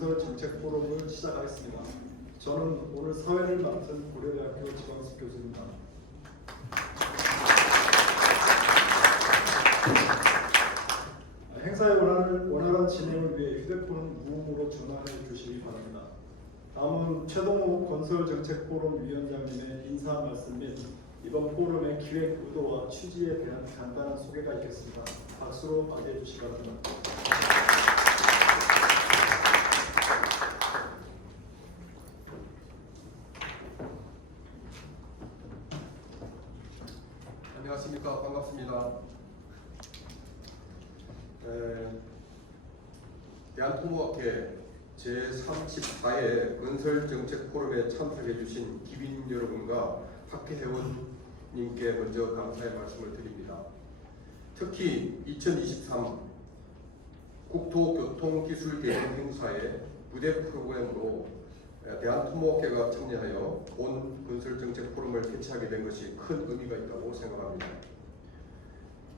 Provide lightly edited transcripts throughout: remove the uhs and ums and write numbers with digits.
건설정책 포럼을 시작하겠습니다. 저는 오늘 사회를 맡은 고려대학교 지광석 교수입니다. 행사의 원활한 진행을 위해 휴대폰은 무음으로 전화해 주시기 바랍니다. 다음은 최동호 건설정책포럼 위원장님의 인사 말씀 및 이번 포럼의 기획 의도와 취지에 대한 간단한 소개가 있겠습니다. 박수로 맞이해 주시기 바랍니다. 안녕하십니까. 반갑습니다. 대한토목학회 제34회 건설정책포럼에 참석해 주신 기빈 여러분과 학회회원님께 먼저 감사의 말씀을 드립니다. 특히 2023 국토교통기술대행 행사의 부대 프로그램으로 대한토목학회가 참여하여 본 건설정책포럼을 개최하게 된 것이 큰 의미가 있다고 생각합니다.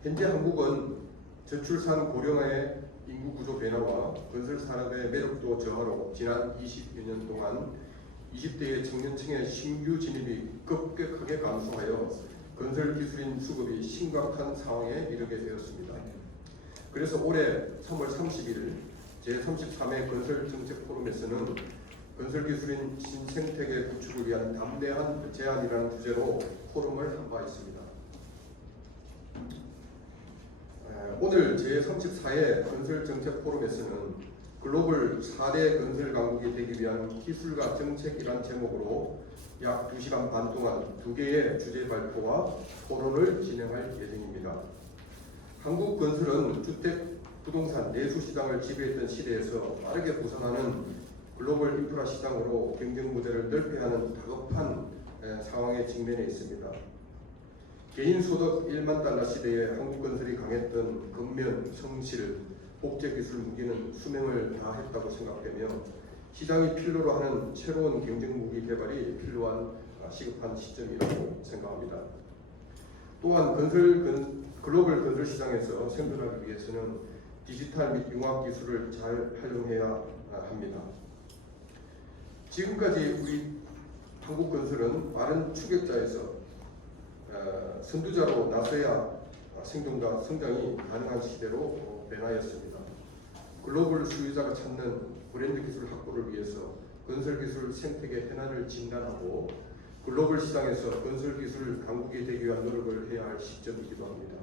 현재 한국은 저출산 고령화의 인구 구조 변화와 건설 산업의 매력도 저하로 지난 20여 년 동안 20대의 청년층의 신규 진입이 급격하게 감소하여 건설 기술인 수급이 심각한 상황에 이르게 되었습니다. 그래서 올해 3월 30일 제33회 건설정책포럼에서는 건설기술인 신생태계 구축을 위한 담대한 제안이라는 주제로 포럼을 한 바 있습니다. 오늘 제34회 건설정책포럼에서는 글로벌 4대 건설 강국이 되기 위한 기술과 정책이란 제목으로 약 2시간 반 동안 2개의 주제 발표와 토론을 진행할 예정입니다. 한국 건설은 주택, 부동산, 내수 시장을 지배했던 시대에서 빠르게 부상하는 글로벌 인프라 시장으로 경쟁 무대를 넓혀야 하는 다급한 상황에 직면해 있습니다. 개인 소득 1만 달러 시대에 한국 건설이 강했던 근면, 성실, 복제 기술 무기는 수명을 다했다고 생각되며 시장이 필요로 하는 새로운 경쟁 무기 개발이 필요한 시급한 시점이라고 생각합니다. 또한 글로벌 건설 시장에서 생존하기 위해서는 디지털 및 융합 기술을 잘 활용해야 합니다. 지금까지 우리 한국 건설은 빠른 추격자에서 선두자로 나서야 생존과 성장이 가능한 시대로 변화했습니다. 글로벌 수요자가 찾는 브랜드 기술 확보를 위해서 건설 기술 생태계 현안을 진단하고 글로벌 시장에서 건설 기술 강국이 되기 위한 노력을 해야 할 시점이기도 합니다.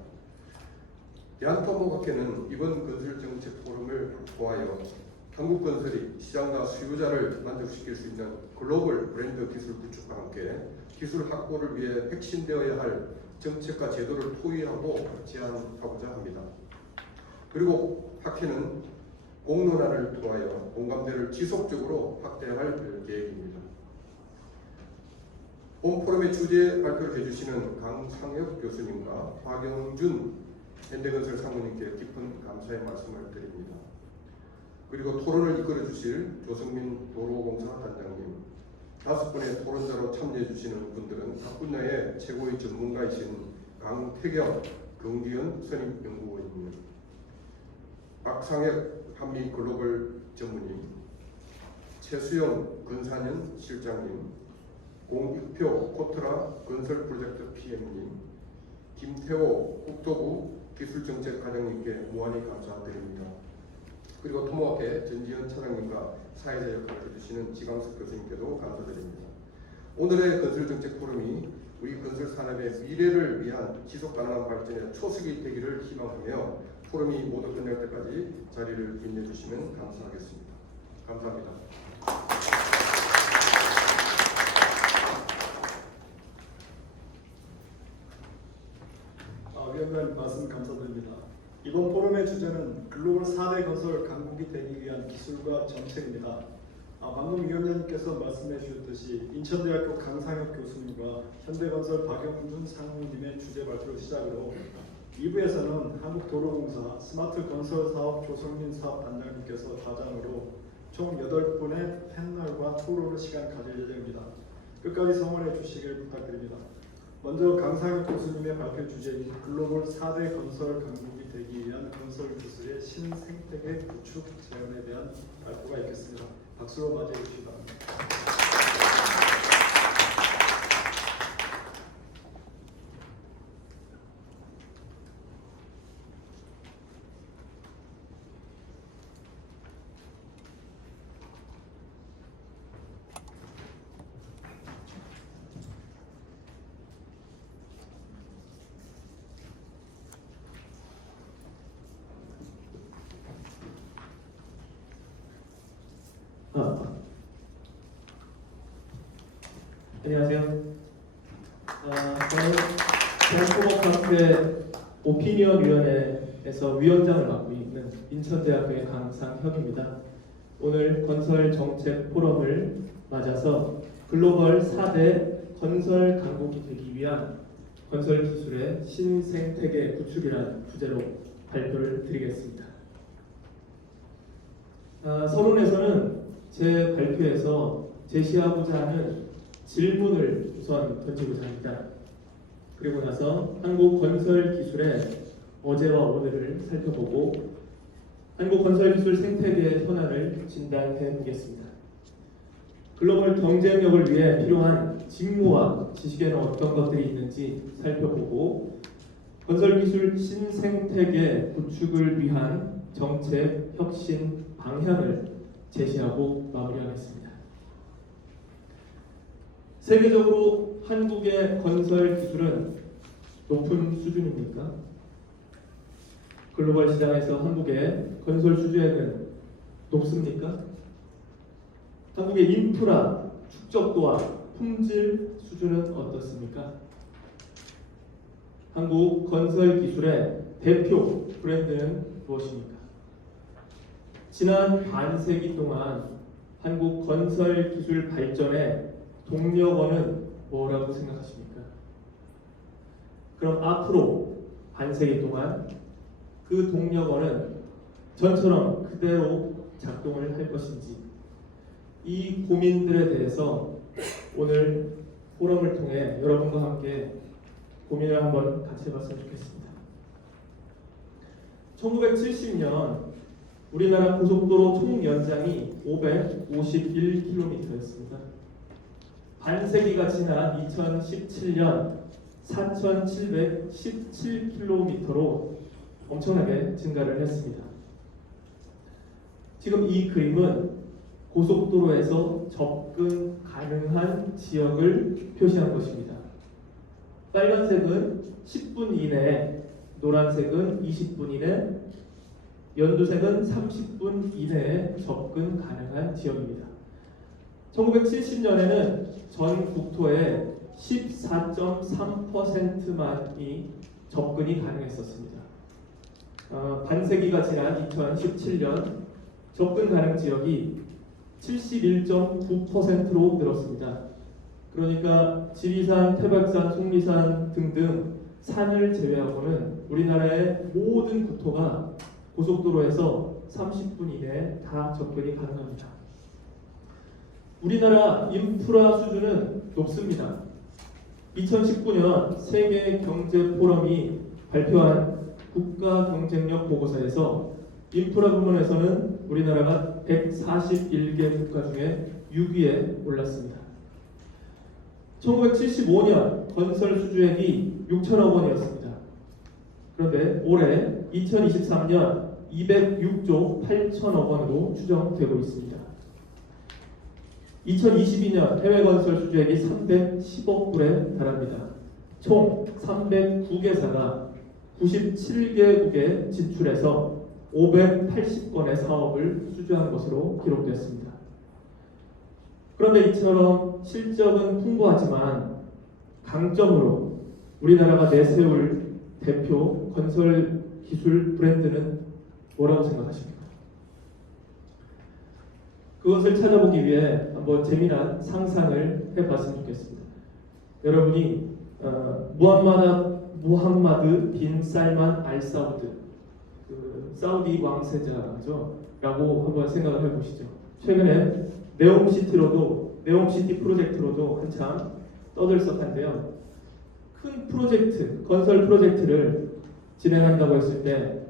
대한토목학회는 이번 건설정책 포럼을 통하여 한국 건설이 시장과 수요자를 만족시킬 수 있는 글로벌 브랜드 기술 구축과 함께 기술 확보를 위해 핵심되어야 할 정책과 제도를 토의하고 제안하고자 합니다. 그리고 학회는 공론화를 통하여 공감대를 지속적으로 확대할 계획입니다. 본 포럼의 주제 발표를 해주시는 강상혁 교수님과 박영준 현대건설 상무님께 깊은 감사의 말씀을 드립니다. 그리고 토론을 이끌어 주실 조성민 도로공사 단장님, 5분의 토론자로 참여해 주시는 분들은 각 분야의 최고의 전문가이신 강태경 경기현 선임연구원님, 박상혁 한미 글로벌 전문의, 최수영 건사년 실장님, 공익표 코트라 건설 프로젝트 PM님, 김태호 국토부 기술정책과장님께 무한히 감사드립니다. 그리고 토목학회 전지현 차장님과 사회자 역할을 해주시는 지광석 교수님께도 감사드립니다. 오늘의 건설정책 포럼이 우리 건설 산업의 미래를 위한 지속가능한 발전의 초석이 되기를 희망하며 포럼이 모두 끝날 때까지 자리를 빛내주시면 감사하겠습니다. 감사합니다. 위원님 말씀 감사드립니다. 이번 포럼의 주제는 글로벌 4대 건설 강국이 되기 위한 기술과 정책입니다. 방금 위원장님께서 말씀해 주셨듯이 인천대학교 강상혁 교수님과 현대건설 박영준 상무님의 주제 발표를 시작으로 2부에서는 한국도로공사 스마트건설사업 조성민 사업단장님께서 과장으로 총 8분의 패널과 토론을 시간 가질 예정입니다. 끝까지 성원해 주시길 부탁드립니다. 먼저 강상혁 교수님의 발표 주제인 글로벌 4대 건설 강국이 되기 위한 건설 기술의 신생태계 구축 제안에 대한 발표가 있겠습니다. 박수로 맞이해 주시기 바랍니다. 안녕하세요. 저는 대한토목학회 오피니언위원회에서 위원장을 맡고 있는 인천대학교의 강상혁입니다. 오늘 건설 정책 포럼을 맞아서 글로벌 4대 건설 강국이 되기 위한 건설 기술의 신생태계 구축이라는 주제로 발표를 드리겠습니다. 서론에서는 제 발표에서 제시하고자 하는 질문을 우선 던지고자 합니다. 그리고 나서 한국 건설 기술의 어제와 오늘을 살펴보고 한국 건설 기술 생태계의 현안을 진단해 보겠습니다. 글로벌 경쟁력을 위해 필요한 직무와 지식에는 어떤 것들이 있는지 살펴보고 건설 기술 신생태계 구축을 위한 정책 혁신 방향을 제시하고 마무리하겠습니다. 세계적으로 한국의 건설 기술은 높은 수준입니까? 글로벌 시장에서 한국의 건설 수준은 높습니까? 한국의 인프라, 축적도와 품질 수준은 어떻습니까? 한국 건설 기술의 대표 브랜드는 무엇입니까? 지난 반세기 동안 한국 건설 기술 발전의 동력원은 뭐라고 생각하십니까? 그럼 앞으로 반세기 동안 그 동력원은 전처럼 그대로 작동을 할 것인지 이 고민들에 대해서 오늘 포럼을 통해 여러분과 함께 고민을 한번 같이 해봤으면 좋겠습니다. 1970년 우리나라 고속도로 총 연장이 551km였습니다. 반세기가 지난 2017년 4,717km로 엄청나게 증가를 했습니다. 지금 이 그림은 고속도로에서 접근 가능한 지역을 표시한 것입니다. 빨간색은 10분 이내, 노란색은 20분 이내, 연두색은 30분 이내에 접근 가능한 지역입니다. 1970년에는 전 국토의 14.3%만이 접근이 가능했었습니다. 반세기가 지난 2017년 접근 가능 지역이 71.9%로 늘었습니다. 그러니까 지리산, 태백산, 속리산 등등 산을 제외하고는 우리나라의 모든 국토가 고속도로에서 30분 이내에 다 접근이 가능합니다. 우리나라 인프라 수준은 높습니다. 2019년 세계경제포럼이 발표한 국가경쟁력 보고서에서 인프라 부문에서는 우리나라가 141개 국가 중에 6위에 올랐습니다. 1975년 건설 수주액이 6천억 원이었습니다. 그런데 올해 2023년 206조 8천억 원으로 추정되고 있습니다. 2022년 해외 건설 수주액이 310억 불에 달합니다. 총 309개사가 97개국에 진출해서 580건의 사업을 수주한 것으로 기록됐습니다. 그런데 이처럼 실적은 풍부하지만 강점으로 우리나라가 내세울 대표 건설 기술 브랜드는 뭐라고 생각하십니까? 그것을 찾아보기 위해 한번 재미난 상상을 해봤으면 좋겠습니다. 여러분이 무함마드 빈 살만 알 사우드, 사우디 왕세자죠 라고 한번 생각을 해보시죠. 최근에 네옴시티 프로젝트로도 한참 떠들썩한데요. 큰 프로젝트, 건설 프로젝트를 진행한다고 했을 때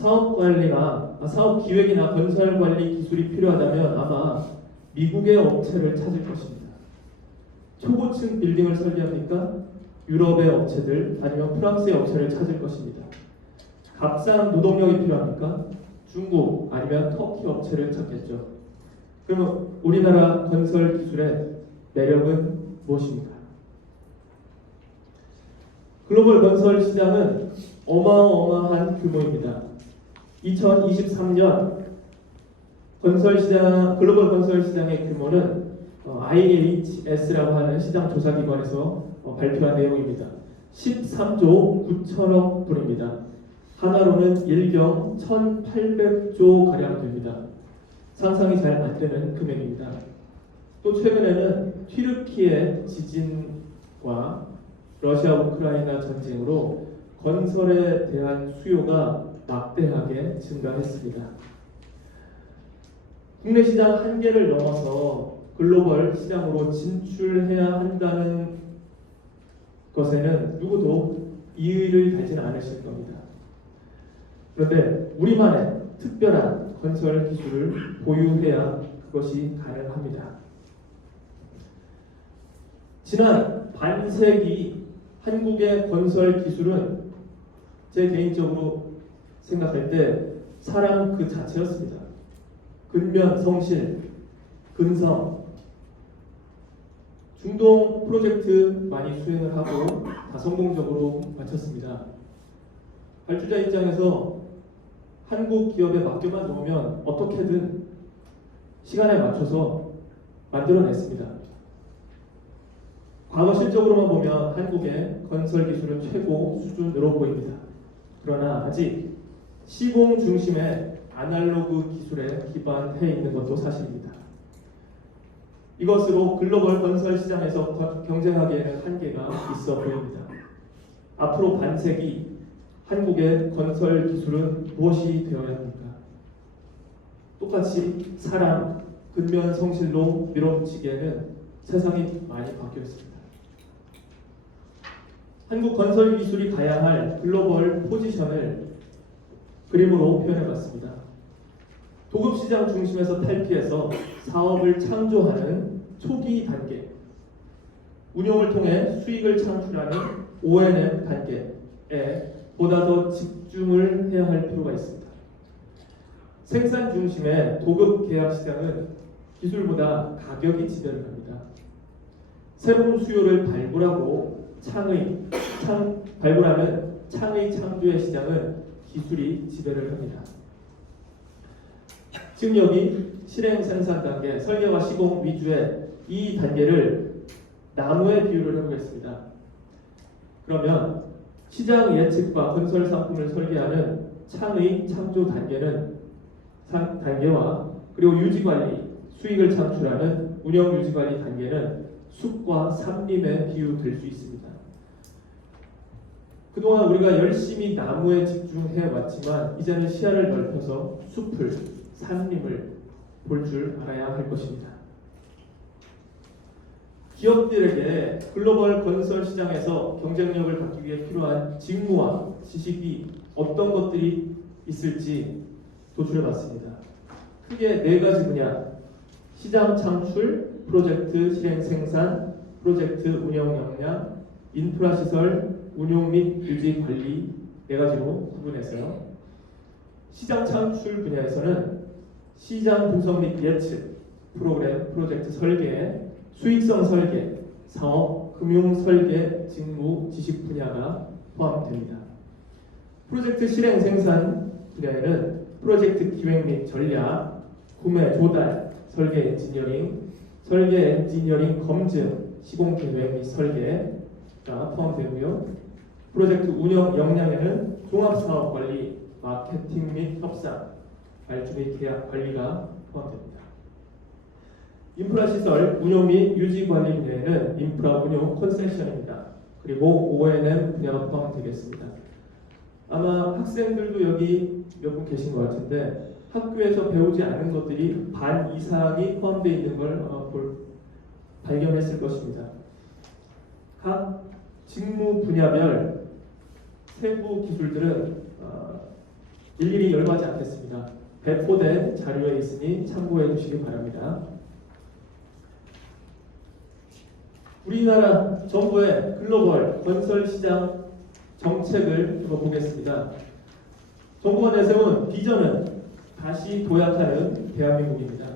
사업 기획이나 건설 관리 기술이 필요하다면 아마 미국의 업체를 찾을 것입니다. 초고층 빌딩을 설계합니까? 유럽의 업체들 아니면 프랑스의 업체를 찾을 것입니다. 값싼 노동력이 필요합니까? 중국 아니면 터키 업체를 찾겠죠. 그러면 우리나라 건설 기술의 매력은 무엇입니까? 글로벌 건설 시장은 어마어마한 규모입니다. 2023년 글로벌 건설 시장의 규모는 IHS라고 하는 시장 조사 기관에서 발표한 내용입니다. 13조 9천억 불입니다. 하나로는 1경 1,800조 가량 됩니다. 상상이 잘 안 되는 금액입니다. 또 최근에는 튀르키예 지진과 러시아 우크라이나 전쟁으로 건설에 대한 수요가 막대하게 증가했습니다. 국내 시장 한계를 넘어서 글로벌 시장으로 진출해야 한다는 것에는 누구도 이의를 달지는 않으실 겁니다. 그런데 우리만의 특별한 건설 기술을 보유해야 그것이 가능합니다. 지난 반세기 한국의 건설 기술은 제 개인적으로 생각할 때 사랑 그 자체였습니다. 근면, 성실, 근성, 중동 프로젝트 많이 수행을 하고 다 성공적으로 마쳤습니다. 발주자 입장에서 한국 기업에 맡겨만 놓으면 어떻게든 시간에 맞춰서 만들어냈습니다. 과거 실적으로만 보면 한국의 건설 기술은 최고 수준으로 보입니다. 그러나 아직 시공 중심의 아날로그 기술에 기반해 있는 것도 사실입니다. 이것으로 글로벌 건설 시장에서 경쟁하기에는 한계가 있어 보입니다. 앞으로 반세기 한국의 건설 기술은 무엇이 되어야 합니까? 똑같이 사랑, 근면 성실로 밀어붙이기에는 세상이 많이 바뀌어 있습니다. 한국 건설 기술이 가야 할 글로벌 포지션을 그림으로 표현해봤습니다. 도급시장 중심에서 탈피해서 사업을 창조하는 초기 단계, 운용을 통해 수익을 창출하는 O&M 단계에 보다 더 집중을 해야 할 필요가 있습니다. 생산 중심의 도급 계약 시장은 기술보다 가격이 지배를 합니다. 새로운 수요를 발굴하는 창의 창조의 시장은 기술이 지배를 합니다. 지금 여기 실행 생산 단계, 설계와 시공 위주의 이 단계를 나무에 비유를 해보겠습니다. 그러면 시장 예측과 건설 상품을 설계하는 창의 창조 단계와 그리고 유지 관리, 수익을 창출하는 운영 유지 관리 단계는 숲과 산림에 비유될 수 있습니다. 그동안 우리가 열심히 나무에 집중해 왔지만 이제는 시야를 넓혀서 숲을, 산림을 볼 줄 알아야 할 것입니다. 기업들에게 글로벌 건설 시장에서 경쟁력을 갖기 위해 필요한 직무와 지식이 어떤 것들이 있을지 도출해봤습니다. 크게 4가지 분야: 시장 창출, 프로젝트 실행 생산, 프로젝트 운영 역량, 인프라 시설, 운용 및 유지 관리 4가지로 구분해서요. 시장 창출 분야에서는 시장 분석 및 예측, 프로그램, 프로젝트 설계, 수익성 설계, 사업, 금융 설계, 직무, 지식 분야가 포함됩니다. 프로젝트 실행 생산 분야에는 프로젝트 기획 및 전략, 구매, 조달, 설계 엔지니어링 검증, 시공 계획 및 설계가 포함되고요. 프로젝트 운영 역량에는 종합사업 관리, 마케팅 및 협상, 발주 및 계약 관리가 포함됩니다. 인프라 시설 운용 및 유지 관리 분야에는 인프라 운용 컨세션입니다. 그리고 O&M 분야가 포함되겠습니다. 아마 학생들도 여기 몇 분 계신 것 같은데 학교에서 배우지 않은 것들이 반 이상이 포함되어 있는 걸 발견했을 것입니다. 각 직무 분야별 세부 기술들은 일일이 열거하지 않겠습니다. 배포된 자료에 있으니 참고해 주시기 바랍니다. 우리나라 정부의 글로벌 건설 시장 정책을 보겠습니다. 정부가 내세운 비전은 다시 도약하는 대한민국입니다.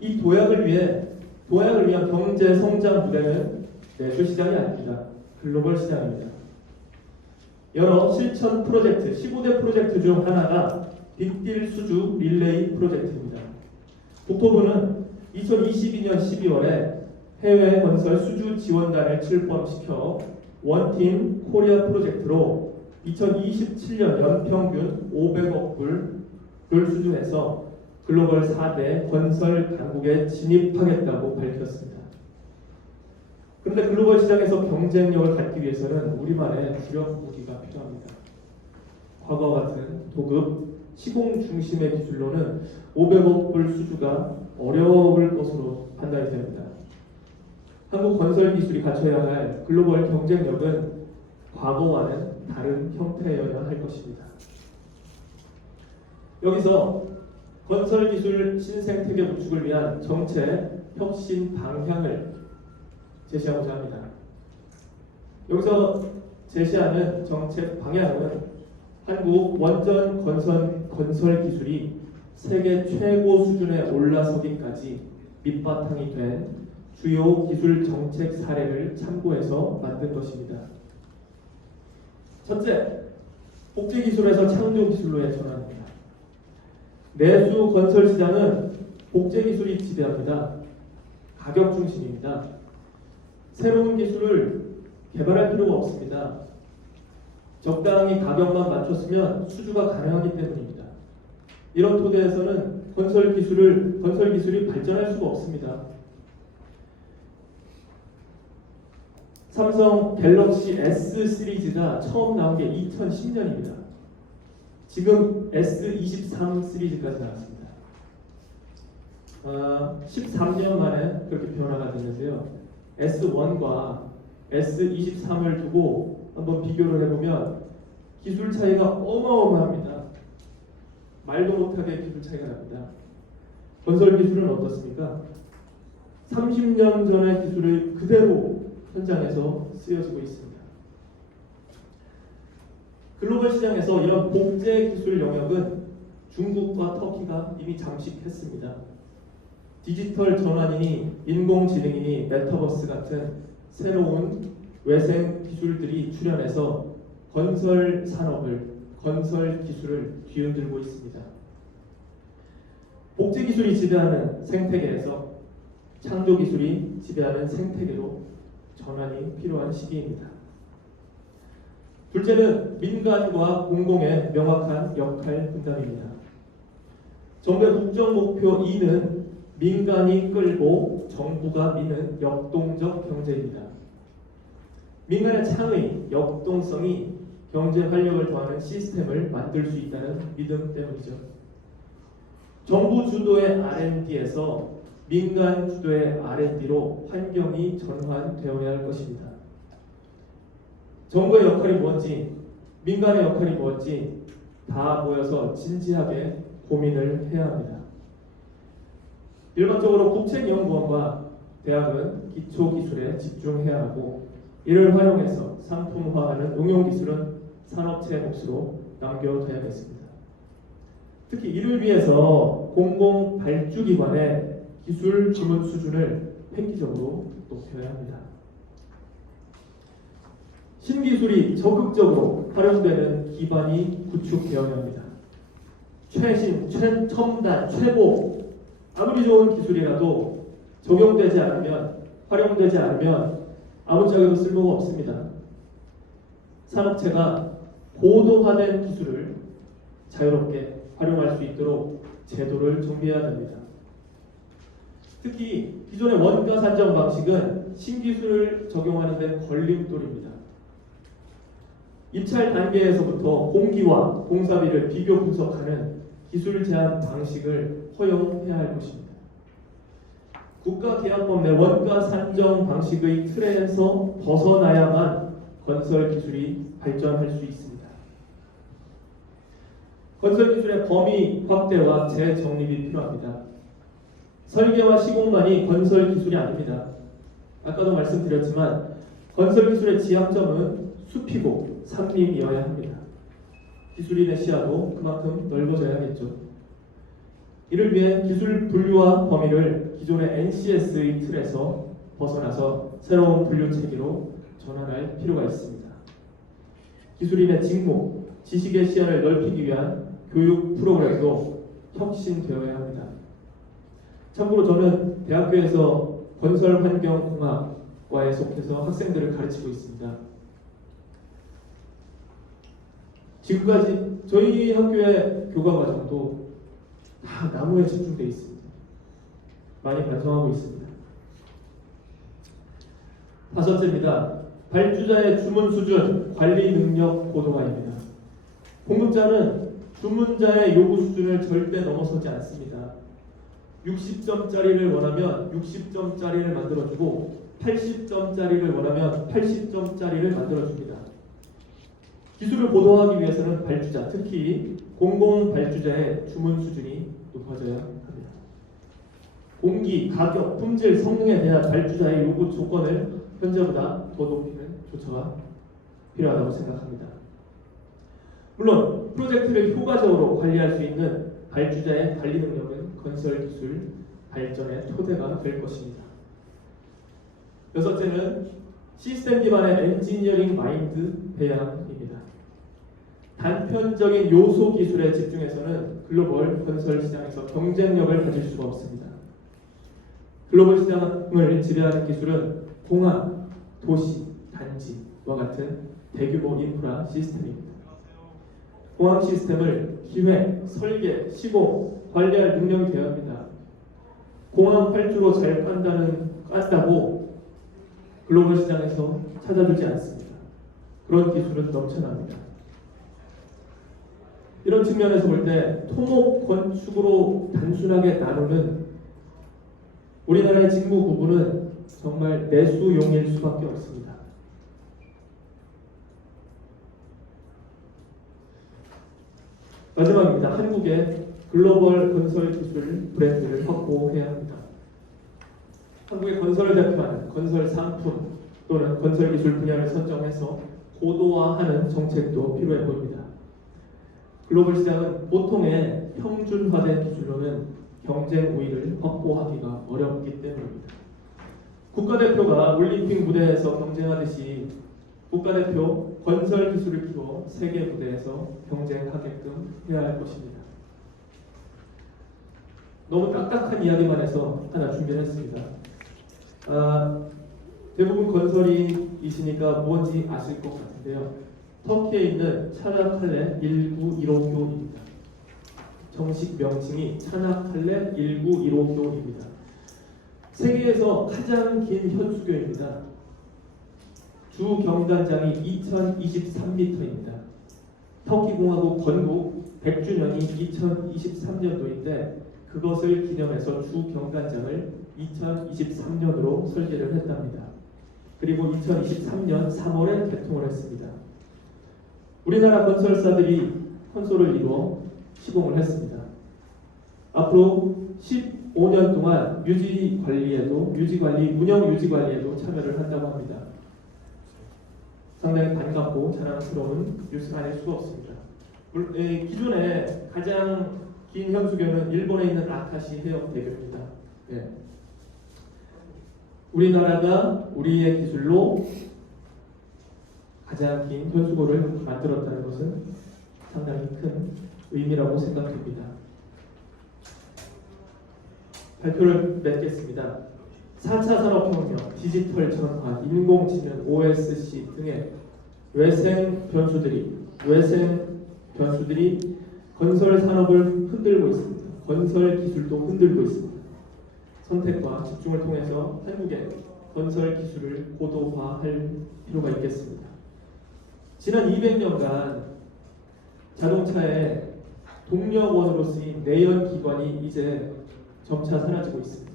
이 도약을 위한 경제 성장 무대는 내수 시장이 아닙니다. 글로벌 시장입니다. 여러 실천 프로젝트, 15대 프로젝트 중 하나가 빅딜 수주 릴레이 프로젝트입니다. 국토부는 2022년 12월에 해외 건설 수주 지원단을 출범시켜 원팀 코리아 프로젝트로 2027년 연평균 500억 불을 수주해서 글로벌 4대 건설 강국에 진입하겠다고 밝혔습니다. 그런데 글로벌 시장에서 경쟁력을 갖기 위해서는 우리만의 주력 무기가 필요합니다. 과거와 같은 도급, 시공 중심의 기술로는 500억 불 수주가 어려울 것으로 판단이 됩니다. 한국 건설 기술이 갖춰야 할 글로벌 경쟁력은 과거와는 다른 형태여야 할 것입니다. 여기서 건설 기술 신생태계 구축을 위한 정책 혁신 방향을 제시하고자 합니다. 여기서 제시하는 정책 방향은 한국 원전 건설 기술이 세계 최고 수준에 올라서기까지 밑바탕이 된 주요 기술 정책 사례를 참고해서 만든 것입니다. 첫째, 복제 기술에서 창조 기술로의 전환입니다. 내수 건설 시장은 복제 기술이 지배합니다. 가격 중심입니다. 새로운 기술을 개발할 필요가 없습니다. 적당히 가격만 맞췄으면 수주가 가능하기 때문입니다. 이런 토대에서는 건설 기술이 발전할 수가 없습니다. 삼성 갤럭시 S 시리즈가 처음 나온 게 2010년입니다. 지금 S23 시리즈까지 나왔습니다. 13년 만에 그렇게 변화가 됐는데요. S1과 S23을 두고 한번 비교를 해보면 기술 차이가 어마어마합니다. 말도 못하게 기술 차이가 납니다. 건설 기술은 어떻습니까? 30년 전의 기술을 그대로 현장에서 쓰여지고 있습니다. 글로벌 시장에서 이런 복제 기술 영역은 중국과 터키가 이미 잠식했습니다. 디지털 전환이니 인공지능이니 메타버스 같은 새로운 외생 기술들이 출현해서 건설 산업을, 건설 기술을 뒤흔들고 있습니다. 복제 기술이 지배하는 생태계에서 창조 기술이 지배하는 생태계로 전환이 필요한 시기입니다. 둘째는 민간과 공공의 명확한 역할 분담입니다. 정부의 국정 목표 2는 민간이 끌고 정부가 미는 역동적 경제입니다. 민간의 창의, 역동성이 경제 활력을 더하는 시스템을 만들 수 있다는 믿음 때문이죠. 정부 주도의 R&D에서 민간 주도의 R&D로 환경이 전환되어야 할 것입니다. 정부의 역할이 무엇인지, 민간의 역할이 무엇인지 다 모여서 진지하게 고민을 해야 합니다. 일반적으로 국책연구원과 대학은 기초기술에 집중해야 하고 이를 활용해서 상품화하는 응용기술은 산업체 몫으로 남겨둬야겠습니다. 특히 이를 위해서 공공발주기관의 기술 주문 수준을 획기적으로 높여야 합니다. 신기술이 적극적으로 활용되는 기반이 구축되어야 합니다. 최신, 최첨단, 최고 아무리 좋은 기술이라도 적용되지 않으면, 활용되지 않으면 아무짝에도 쓸모가 없습니다. 산업체가 고도화된 기술을 자유롭게 활용할 수 있도록 제도를 정비해야 됩니다. 특히 기존의 원가 산정 방식은 신기술을 적용하는 데 걸림돌입니다. 입찰 단계에서부터 공기와 공사비를 비교 분석하는 기술 제한 방식을 허용해야 할 것입니다. 국가계약법 내 원가 산정 방식의 틀에서 벗어나야만 건설 기술이 발전할 수 있습니다. 건설 기술의 범위 확대와 재정립이 필요합니다. 설계와 시공만이 건설 기술이 아닙니다. 아까도 말씀드렸지만 건설 기술의 지향점은 숲이고 산림이어야 합니다. 기술인의 시야도 그만큼 넓어져야겠죠. 이를 위해 기술 분류와 범위를 기존의 NCS의 틀에서 벗어나서 새로운 분류 체계로 전환할 필요가 있습니다. 기술인의 직무, 지식의 시야를 넓히기 위한 교육 프로그램도 혁신되어야 합니다. 참고로 저는 대학교에서 건설환경공학과에 속해서 학생들을 가르치고 있습니다. 지금까지 저희 학교의 교과 과정도 다 나무에 집중되어 있습니다. 많이 반성하고 있습니다. 5번째입니다. 발주자의 주문 수준, 관리 능력 고도화입니다. 공급자는 주문자의 요구 수준을 절대 넘어서지 않습니다. 60점짜리를 원하면 60점짜리를 만들어주고 80점짜리를 원하면 80점짜리를 만들어줍니다. 기술을 고도화하기 위해서는 발주자, 특히 공공 발주자의 주문 수준이 높아져야 합니다. 공기, 가격, 품질, 성능에 대한 발주자의 요구 조건을 현재보다 더 높이는 조처가 필요하다고 생각합니다. 물론 프로젝트를 효과적으로 관리할 수 있는 발주자의 관리 능력은 건설 기술 발전의 토대가 될 것입니다. 6번째는 시스템 기반의 엔지니어링 마인드 배양입니다. 단편적인 요소 기술에 집중해서는 글로벌 건설 시장에서 경쟁력을 가질 수가 없습니다. 글로벌 시장을 지배하는 기술은 공항, 도시, 단지와 같은 대규모 인프라 시스템입니다. 공항 시스템을 기획, 설계, 시공, 관리할 능력이 되어야 합니다. 공항 활주로 잘 깐다고 글로벌 시장에서 찾아주지 않습니다. 그런 기술은 넘쳐납니다. 이런 측면에서 볼 때 토목 건축으로 단순하게 나누는 우리나라의 직무 구분은 정말 내수용일 수밖에 없습니다. 마지막입니다. 한국의 글로벌 건설 기술 브랜드를 확보해야 합니다. 한국의 건설을 대표하는 건설 상품 또는 건설 기술 분야를 선정해서 고도화하는 정책도 필요해 보입니다. 글로벌 시장은 보통의 평준화된 기술로는 경쟁 우위를 확보하기가 어렵기 때문입니다. 국가대표가 올림픽 무대에서 경쟁하듯이 국가대표 건설 기술을 키워 세계 무대에서 경쟁하게끔 해야 할 것입니다. 너무 딱딱한 이야기만 해서 하나 준비했습니다. 대부분 건설인이시니까 뭔지 아실 것 같은데요. 터키에 있는 차나칼레 1915교입니다. 정식 명칭이 차나칼레 1915교입니다. 세계에서 가장 긴 현수교입니다. 주 경단장이 2023m입니다. 터키 공화국 건국 100주년이 2023년도인데 그것을 기념해서 주 경단장을 2023년으로 설계를 했답니다. 그리고 2023년 3월에 개통을 했습니다. 우리나라 건설사들이 건설을 이루어 시공을 했습니다. 앞으로 15년 동안 운영 유지 관리에도 참여를 한다고 합니다. 상당히 반갑고 자랑스러운 뉴스가 아닐 수가 없습니다. 기존에 가장 긴 현수교는 일본에 있는 아카시 해역대교입니다. 네. 우리나라가 우리의 기술로 가장 긴 현수교를 만들었다는 것은 상당히 큰 의미라고 생각됩니다. 발표를 맺겠습니다. 4차 산업혁명, 디지털 전환, 인공지능, OSC 등의 외생 변수들이 건설 산업을 흔들고 있습니다. 건설 기술도 흔들고 있습니다. 선택과 집중을 통해서 한국의 건설 기술을 고도화할 필요가 있겠습니다. 지난 200년간 자동차의 동력원으로 쓰인 내연기관이 이제 점차 사라지고 있습니다.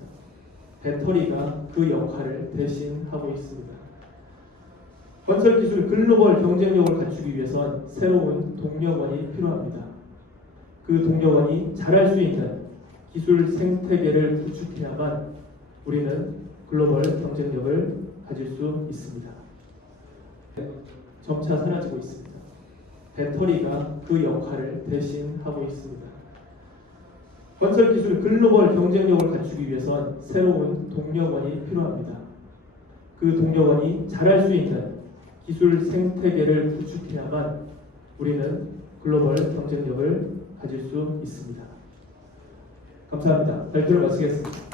배터리가 그 역할을 대신하고 있습니다. 건설 기술 글로벌 경쟁력을 갖추기 위해선 새로운 동력원이 필요합니다. 그 동력원이 잘할 수 있는 기술 생태계를 구축해야만 우리는 글로벌 경쟁력을 가질 수 있습니다. 점차 사라지고 있습니다. 배터리가 그 역할을 대신하고 있습니다. 건설 기술 글로벌 경쟁력을 갖추기 위해선 새로운 동력원이 필요합니다. 그 동력원이 잘할 수 있는 기술 생태계를 구축해야만 우리는 글로벌 경쟁력을 가질 수 있습니다. 감사합니다. 발표를 마치겠습니다.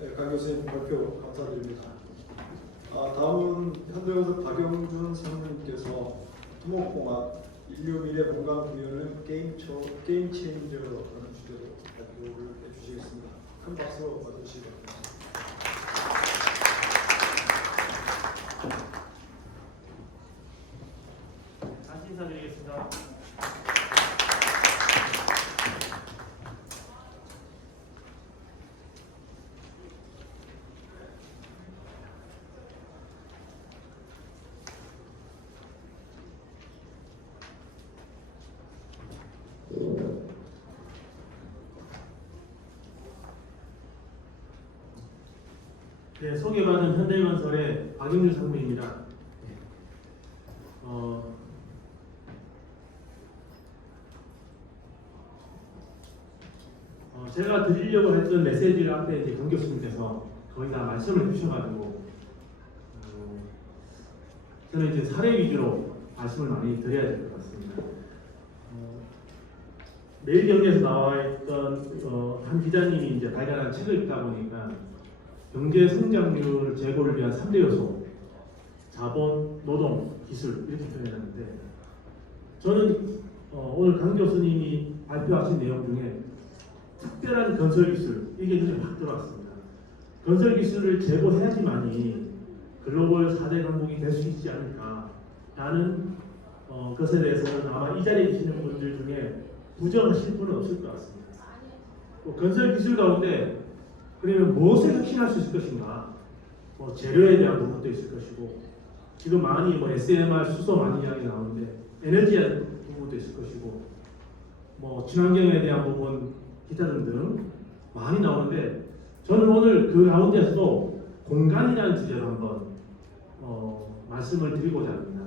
네, 강 교수님 발표 감사드립니다. 다음은 현대건설 박영준 상무님께서 토목공학 인류 미래 공간 구현을 게임 체인저라는 주제로 발표를 해주시겠습니다. 큰 박수로 맞으시기 바랍니다. 다시 인사드리겠습니다. 네, 소개받은 현대건설의 박영준 상무입니다. 제가 드리려고 했던 메시지를 앞에 이제 강 교수님께서 거의 다 말씀을 해주셔가지고 저는 이제 사례 위주로 말씀을 많이 드려야 될 것 같습니다. 매일경제에서 나와 있던 한 기자님이 이제 발간한 책을 읽다 보니까 경제 성장률 제고를 위한 3대 요소, 자본, 노동, 기술 이렇게 표현했는데 저는 오늘 강 교수님이 발표하신 내용 중에 특별한 건설 기술 이게 눈에 확 들어왔습니다. 건설 기술을 제고해야지만이 글로벌 4대 강국이 될 수 있지 않을까라는 것에 대해서는 아마 이 자리에 계시는 분들 중에 부정하실 분은 없을 것 같습니다. 건설 기술 가운데 그러면 무엇을 혁신할 수 있을 것인가? 재료에 대한 부분도 있을 것이고 지금 많이 SMR 수소 많이 이야기 나오는데 에너지에 대한 부분도 있을 것이고 친환경에 대한 부분 기타 등등 많이 나오는데 저는 오늘 그 가운데서도 공간이라는 주제로 한번 말씀을 드리고자 합니다.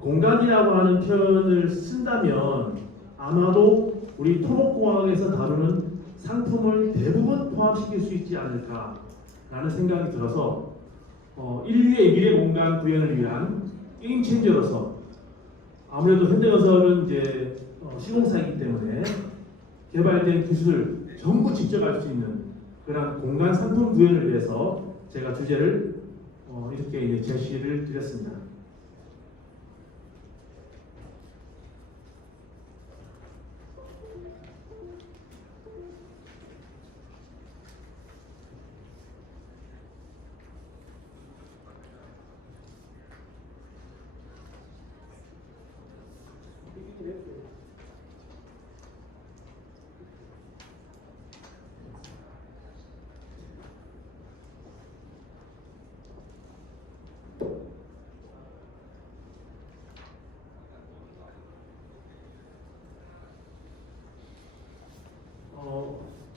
공간이라고 하는 표현을 쓴다면 아마도 우리 토목공학에서 다루는 상품을 대부분 포함시킬 수 있지 않을까라는 생각이 들어서 인류의 미래 공간 구현을 위한 게임 체인저로서 아무래도 현대건설은 이제 시공사이기 때문에 개발된 기술을 전부 직접 알 수 있는 그런 공간 상품 구현을 위해서 제가 주제를 이렇게 이제 제시를 드렸습니다.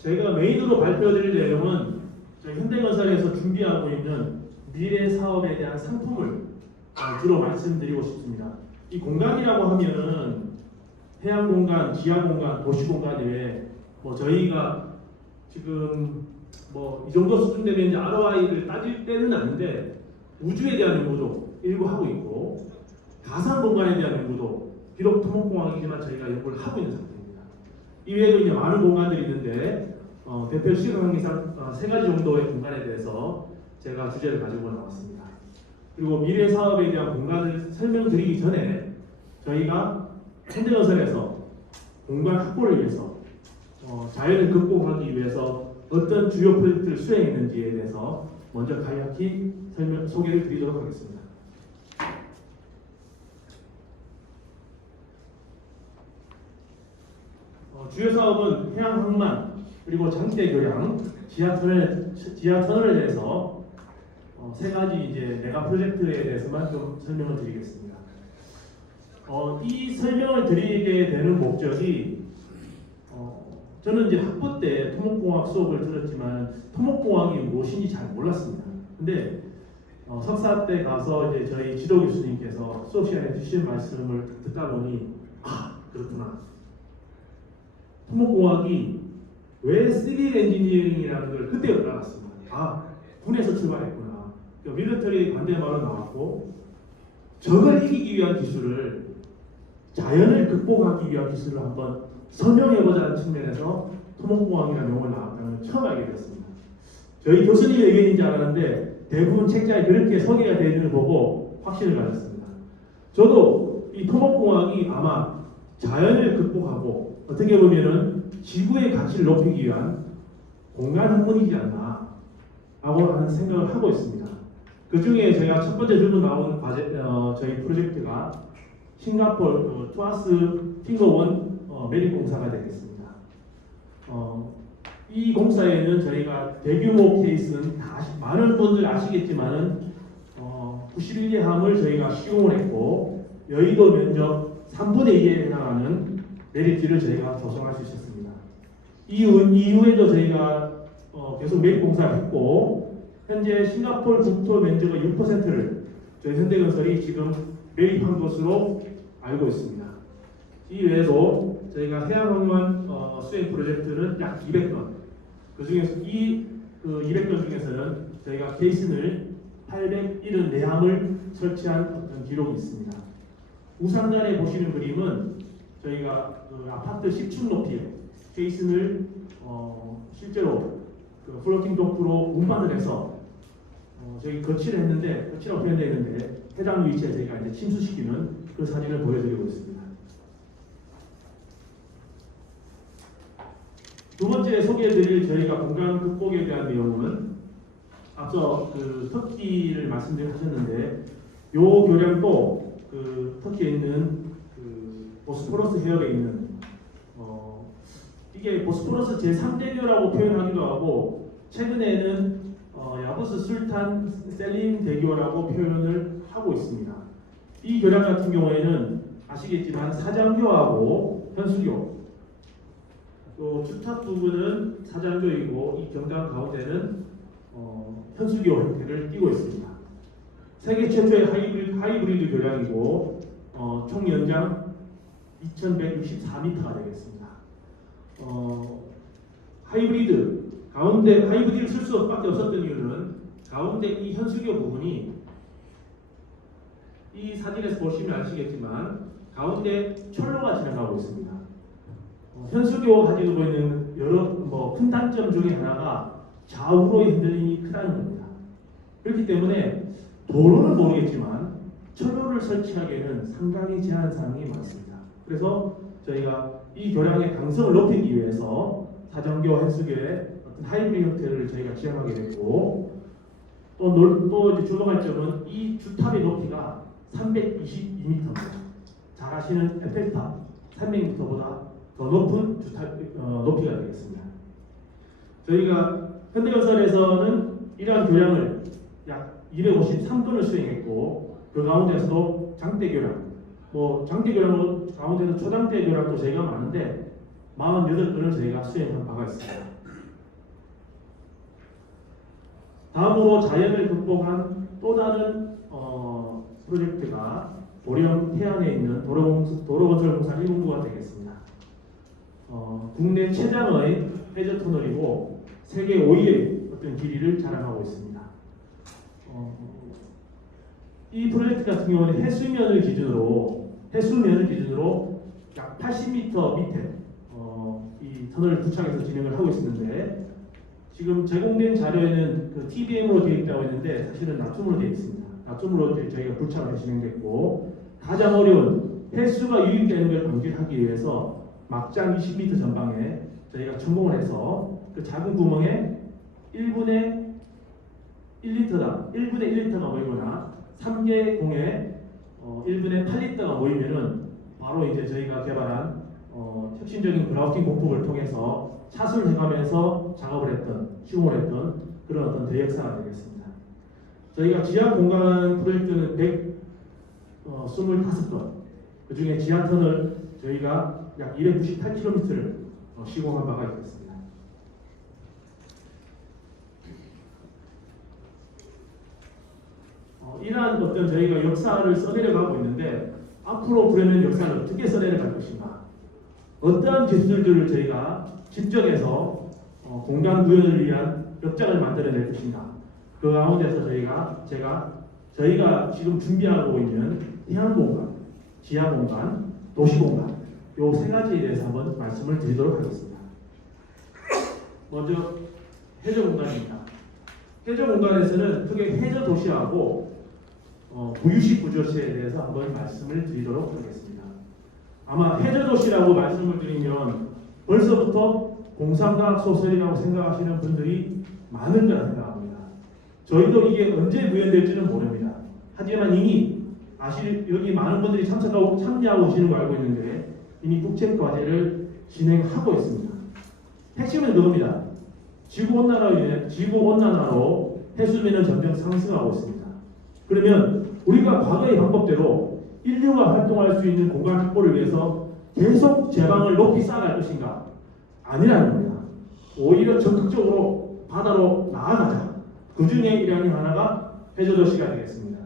제가 메인으로 발표드릴 내용은 저희 현대건설에서 준비하고 있는 미래 사업에 대한 상품을 주로 말씀드리고 싶습니다. 이 공간이라고 하면은 해양 공간, 지하 공간, 도시 공간 외에 저희가 지금 이 정도 수준 되면 이제 ROI를 따질 때는 아닌데 우주에 대한 연구도 일부 하고 있고 가상 공간에 대한 연구도 비록 토목공학이지만 저희가 연구를 하고 있는 상태입니다. 이외에도 이제 많은 공간들이 있는데 대표 시각항상 3가지 정도의 공간에 대해서 제가 주제를 가지고 나왔습니다. 그리고 미래 사업에 대한 공간을 설명드리기 전에 저희가 현대건설에서 공간 확보를 위해서 자연을 극복하기 위해서 어떤 주요 프로젝트를 수행했는지에 대해서 먼저 간략히 소개를 드리도록 하겠습니다. 주요 사업은 해양 항만, 그리고 장대 교량, 지하 터널에 대해서 세 가지 이제 메가 프로젝트에 대해서만 좀 설명을 드리겠습니다. 이 설명을 드리게 되는 목적이 저는 이제 학부 때 토목공학 수업을 들었지만 토목공학이 무엇인지 잘 몰랐습니다. 근데 석사 때 가서 이제 저희 지도 교수님께서 수업 시간에 주신 말씀을 듣다 보니 그렇구나. 토목공학이 왜 시빌 엔지니어링이라는 걸 그때 알았습니다. 군에서 출발했구나. 그러니까 밀리터리 반대말로 나왔고 적을 이기기 위한 기술을 자연을 극복하기 위한 기술을 한번 설명해보자는 측면에서 토목공학이라는 용어가 나왔다는 걸 처음 알게 됐습니다. 저희 교수님의 의견인 줄 알았는데 대부분 책자에 그렇게 소개가 되어 있는 걸 보고 확신을 가졌습니다. 저도 이 토목공학이 아마 자연을 극복하고 어떻게 보면은 지구의 가치를 높이기 위한 공간 학문이지 않나 라고 하는 생각을 하고 있습니다. 그 중에 제가 첫 번째 들고 나온 과제, 저희 프로젝트가 싱가포르 투아스 핑거원 매립 공사가 되겠습니다. 이 공사에는 저희가 대규모 케이스는 다 많은 분들 아시겠지만은 91개 함을 저희가 시공을 했고 여의도 면적 3분의 2에 해당하는 매립지를 저희가 조성할 수 있었습니다. 이후에도 저희가 계속 매립 공사를 했고 현재 싱가포르 국토 면적의 6%를 저희 현대건설이 지금 매립한 것으로 알고 있습니다. 이 외에도 저희가 해양항만 수행 프로젝트는 약 200건. 그 중에서 200건 중에서는 저희가 케이슨을 874함을 설치한 어떤 기록이 있습니다. 우상단에 보시는 그림은 저희가 아파트 10층 높이에 케이슨을 실제로 플로팅 도크로 운반을 해서 저희 거치를 했는데 거치라고 표현되어 있는데 해당 위치에 저희가 이제 침수시키는 그 사진을 보여드리고 있습니다. 두 번째 소개해드릴 저희가 공간 극복에 대한 내용은 앞서 터키를 말씀드렸는데 요 교량도 터키에 있는 보스포러스 해역에 있는 이게 보스포러스 제3대교라고 표현하기도 하고 최근에는 야부스 술탄 셀림 대교라고 표현을 하고 있습니다. 이 교량 같은 경우에는 아시겠지만 사장교하고 현수교 또 주탑 부분은 사장교이고 이 경강 가운데는 현수교 형태를 띠고 있습니다. 세계 최초의 하이브리드 교량이고 총 연장 2164m가 되겠습니다. 하이브리드를 쓸 수밖에 없었던 이유는 가운데 이 현수교 부분이 이 사진에서 보시면 아시겠지만 가운데 철로가 지나가고 있습니다. 현수교가 가지고 있는 여러 큰 단점 중에 하나가 좌우로의 흔들림이 크다는 겁니다. 그렇기 때문에 도로는 모르겠지만 철로를 설치하기에는 상당히 제한 사항이 많습니다. 그래서 저희가 이 교량의 강성을 높이기 위해서 사정교, 현수교의 어떤 하이브리드 형태를 저희가 지향하게 됐고 또 이제 주목할 점은 이 주탑의 높이가 322m입니다. 잘 아시는 에펠탑 300m보다 더 높은 주탑 높이가 되겠습니다. 저희가 현대건설에서는 이러한 교량을 약 253건을 수행했고 그 가운데서도 장대교량, 장대교량 가운데서 초장대교량도 저희가 많은데 48건을 저희가 수행한 바가 있습니다. 다음으로 자연을 극복한 또 다른 프로젝트가 보령 태안에 있는 도로건설공사 1공구가 되겠습니다. 국내 최장의 해저 터널이고 세계 5위의 어떤 길이를 자랑하고 있습니다. 이 프로젝트 같은 경우는 해수면을 기준으로 약 80m 밑에 이 터널을 부착해서 진행을 하고 있는데 지금 제공된 자료에는 TBM으로 되어 있다고 했는데 사실은 나툼으로 되어 있습니다. 나툼으로 저희가 부착을 진행됐고 가장 어려운 해수가 유입되는 걸 방지하기 위해서 막장 20m 전방에 저희가 성공을 해서 그 작은 구멍에 1분의 1리터가 모이거나 3개 공에 1분의 8리터가 모이면은 바로 이제 저희가 개발한 혁신적인 그라우팅 공법을 통해서 차수를 해가면서 작업을 했던, 시공을 했던 그런 어떤 대역사가 되겠습니다. 저희가 지하 공간 프로젝트는 125건, 그 중에 지하 터널 저희가 약 298km를 시공한 바가 있겠습니다. 이러한 어떤 저희가 역사를 써내려가고 있는데 앞으로 그러면 역사를 어떻게 써내려갈 것인가? 어떠한 기술들을 저희가 집정해서 공간 구현을 위한 역장을 만들어낼 것인가? 그 가운데서 저희가 지금 준비하고 있는 해양 공간, 지하 공간, 도시 공간 요 세 가지에 대해서 한번 말씀을 드리도록 하겠습니다. 먼저 해저 공간입니다. 해저 공간에서는 크게 해저 도시하고 부유식 구조체에 대해서 한번 말씀을 드리도록 하겠습니다. 아마 해저 도시라고 말씀을 드리면 벌써부터 공상과학 소설이라고 생각하시는 분들이 많은 거라 생각합니다. 저희도 이게 언제 구현될지는 모릅니다. 하지만 이미 여기 많은 분들이 참여하고 오시는 걸 알고 있는데 이미 국책과제를 진행하고 있습니다. 핵심은 그겁니다. 지구온난화로 해수면은 점점 상승하고 있습니다. 그러면 우리가 과거의 방법대로 인류가 활동할 수 있는 공간 확보를 위해서 계속 제방을 높이 쌓아갈 것인가? 아니라는 겁니다. 오히려 적극적으로 바다로 나아가자. 그 중에 일환이 하나가 해저도시가 되겠습니다.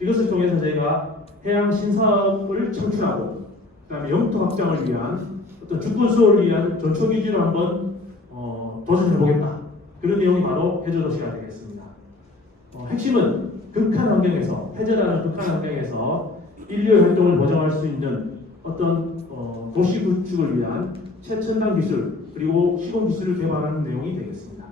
이것을 통해서 저희가 해양 신사업을 창출하고 그다음에 영토 확장을 위한 어떤 주권 수호를 위한 전초 기지로 한번 도전해보겠다. 그런 내용이 바로 해저도시가 되겠습니다. 핵심은 극한 환경에서 해저라는 극한 환경에서 인류의 활동을 보장할 수 있는 어떤 도시 구축을 위한 최첨단 기술 그리고 시공 기술을 개발하는 내용이 되겠습니다.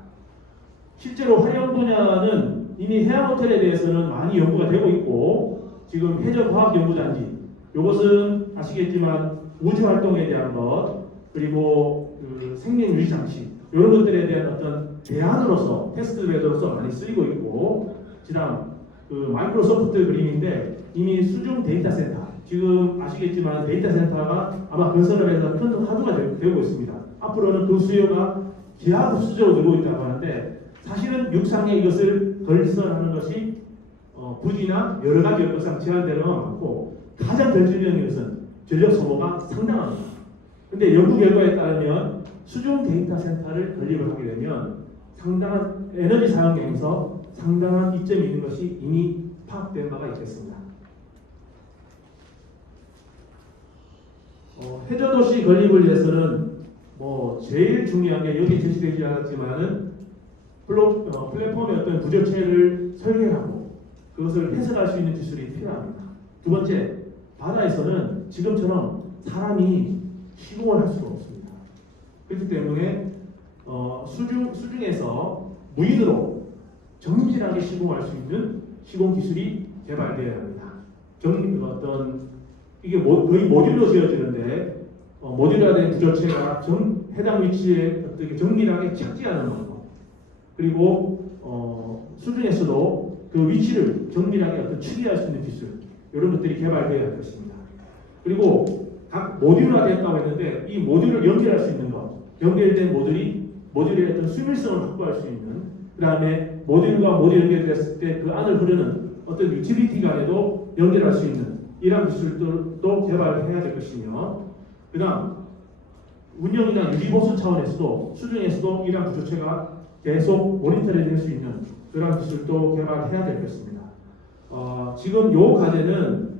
실제로 해양 분야는 이미 해양 호텔에 대해서는 많이 연구가 되고 있고 지금 해저과학연구단지 이것은 아시겠지만 우주 활동에 대한 것 그리고 그 생명 유지 장치 이런 것들에 대한 어떤 대안으로서 테스트 베드로서 많이 쓰이고 있고 그다음 그 마이크로소프트 그림인데 이미 수중 데이터 센터 지금 아시겠지만 데이터 센터가 아마 건설업에서 큰 화두가 되고 있습니다. 앞으로는 그 수요가 기하급수적으로 늘고 있다고 하는데 사실은 육상에 이것을 건설하는 것이 부지나 여러 가지 여건상 제한되는 건 많고 가장 결정적인 것은 전력 소모가 상당합니다. 근데 연구 결과에 따르면 수중 데이터 센터를 건립을 하게 되면 상당한 에너지 사용량에서 상당한 이점이 있는 것이 이미 파악된 바가 있겠습니다. 해저도시 건립을 위해서는 제일 중요한 게 여기 제시되지 않았지만은 플랫폼의 어떤 구조체를 설계하고 그것을 해석할 수 있는 기술이 필요합니다. 두 번째, 바다에서는 지금처럼 사람이 시공을 할 수가 없습니다. 그렇기 때문에 수중에서 무인으로 정밀하게 시공할 수 있는 시공 기술이 개발되어야 합니다. 이게 거의 모듈로 지어지는데 모듈화된 구조체가 해당 위치에 어떻게 정밀하게 착지하는 방법 그리고 수중에서도 그 위치를 정밀하게 추리할 수 있는 기술 이런 것들이 개발되어야 할 것입니다. 그리고 각 모듈화됐다고 했는데 이 모듈을 연결할 수 있는 것 연결된 모듈의 어떤 수밀성을 확보할 수 있는 그 다음에 모듈과 모듈 연결됐을 때 그 안을 흐르는 어떤 유틸리티 간에도 연결할 수 있는 이러한 기술들도 개발해야 될 것이며 그 다음 운영이나 유지보수 차원에서도 수중에서도 이러한 구조체가 계속 모니터링 될 수 있는 그러한 기술도 개발해야 될 것입니다. 지금 이 과제는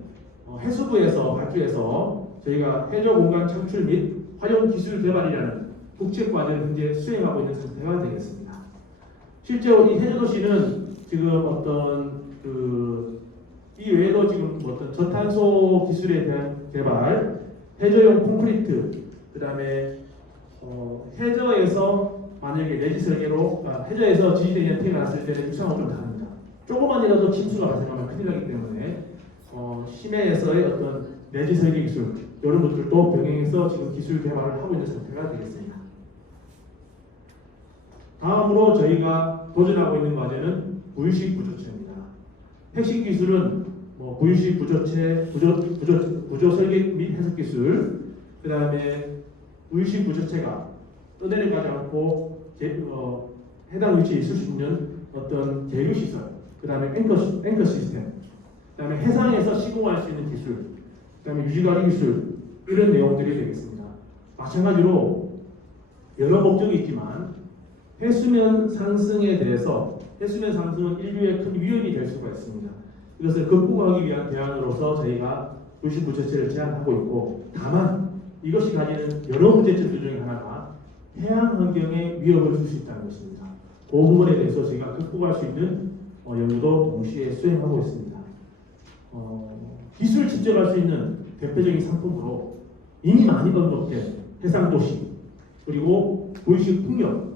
해수부에서 발표해서 저희가 해저 공간 창출 및 활용 기술 개발이라는 국책 과제를 현재 수행하고 있는 상태가 되겠습니다. 실제로 이 해저도시는 지금 이 외에도 지금 저탄소 기술에 대한 개발, 해저용 콘크리트, 그 다음에 해저에서 만약에 내지 설계로 해저에서 지지대에 피해가 났을 때는 유상은 좀 다릅니다. 조금만이라도 침수가 발생하면 큰일 나기 때문에 심해에서의 어떤 내지 설계 기술 이런 것들도 병행해서 지금 기술 개발을 하고 있는 상태가 되겠습니다. 다음으로 저희가 도전하고 있는 과제는 부유식 구조체입니다. 핵심 기술은 부유식 구조체, 구조 설계 및 해석 기술, 그 다음에 의식 부조체가 떠내려가지 않고 해당 위치에 있을 수 있는 어떤 제휴 시설, 그 다음에 앵커 시스템, 그 다음에 해상에서 시공할 수 있는 기술, 그 다음에 유지관리 기술, 이런 내용들이 되겠습니다. 마찬가지로 여러 목적이 있지만 해수면 상승에 대해서 해수면 상승은 인류의 큰 위험이 될 수가 있습니다. 이것을 극복하기 위한 대안으로서 저희가 의식 부조체를 제안하고 있고, 다만 이것이 가지는 여러 문제점들 중에 하나가 해양 환경에 위협을 줄 수 있다는 것입니다. 그 부분에 대해서 저희가 극복할 수 있는 연구도 동시에 수행하고 있습니다. 기술 집적할 수 있는 대표적인 상품으로 이미 많이 언급된 해상도시, 그리고 도의식 풍력,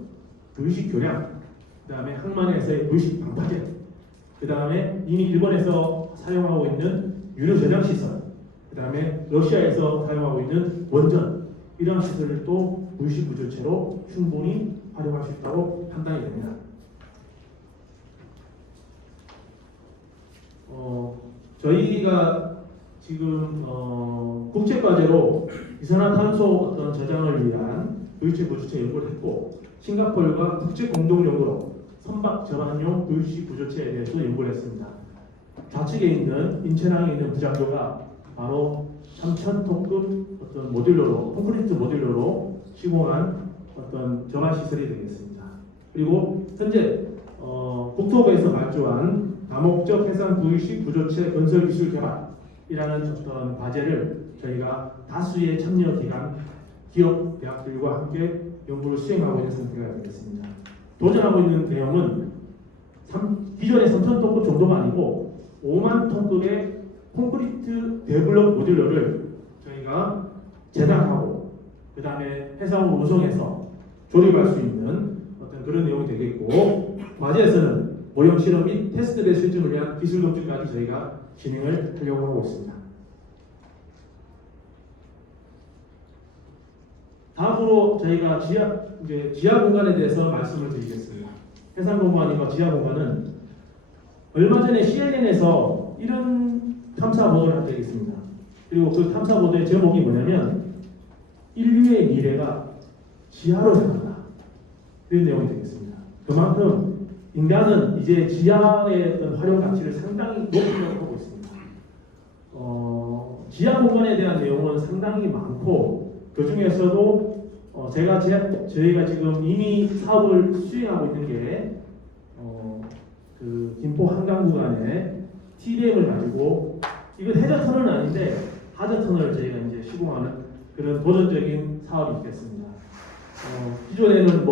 도의식 교량, 그 다음에 항만에서의 도의식 방파제, 그 다음에 이미 일본에서 사용하고 있는 유료 저장 시설, 그 다음에 러시아에서 사용하고 있는 원전, 이러한 시설도 도의식 부조체로 충분히 활용할 수 있다고 판단이 됩니다. 저희가 지금 국제과제로 이산화탄소 어떤 저장을 위한 도의식 부조체 연구를 했고, 싱가포르가 국제 공동 연구로 선박 저반용 도의식 부조체에 대해서 연구를 했습니다. 좌측에 있는 인천항에 있는 부장조가 바로 3,000톤급 어떤 모듈러로, 콘크리트 모듈러로 시공한 어떤 저반 시설이 되겠습니다. 그리고 현재 국토부에서 발주한 다목적 해상 도의식 부조체 건설 기술 개발이라는 어떤 과제를 저희가 다수의 참여 기관, 기업, 대학들과 함께 연구를 수행하고 있는 상태가 되겠습니다. 도전하고 있는 내용은 기존의 3,000톤급 정도가 아니고 5만 톤급의 콘크리트 데블럭 모듈러를 저희가 제작하고, 그 다음에 해상으로 운송해서 조립할 수 있는 어떤 그런 내용이 되겠고, 과제에서는 모형 실험 및 테스트배 실증을 위한 기술 검증까지 저희가 진행을 하려고 하고 있습니다. 다음으로 저희가 지하 공간에 대해서 말씀을 드리겠습니다. 해상 공간과 지하 공간은 얼마 전에 CNN에서 이런 탐사 보도를 한 적이 있습니다. 그리고 그 탐사 보도의 제목이 뭐냐면 인류의 미래가 지하로 향한다, 이런 내용이 되겠습니다. 그만큼 인간은 이제 지하의 어떤 활용 가치를 상당히 높이려고 하고 있습니다. 지하 공간에 대한 내용은 상당히 많고, 그 중에서도 저희가 지금 이미 사업을 수행하고 있는 게 그 김포 한강 구간에 TBM을 가지고, 이건 해저 터널은 아닌데 하저 터널을 저희가 이제 시공하는 그런 도전적인 사업이 있겠습니다. 기존에는